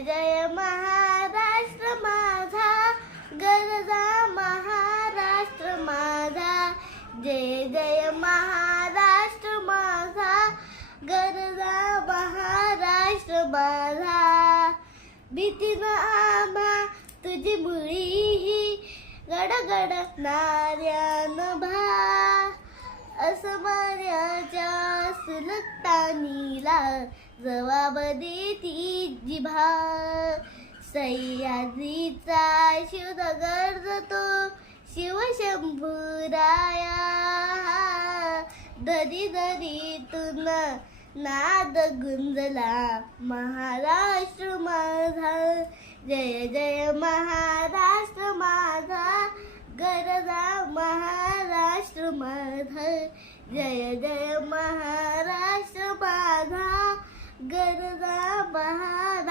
जय जय महाराष्ट्र माझा, गरजा महाराष्ट्र माझा. जय जय महाराष्ट्र माझा, गरजा महाराष्ट्र माझा. भीतीनं आम्हा तुझी मुळी गडगड नाऱ्यानं भा. अस्मान्याच्या सुलतानीला जवाब देती जिभा. सह्याद्रीचा शोध गरजतो शिवशंभूराया. दरी दरीतून नाद गुंजला महाराष्ट्र माझा. जय जय महाराष्ट्र माझा, गरजा महाराष्ट्र माझा. जय जय महाराष्ट्र माझा, गरजा महाराष्ट्र.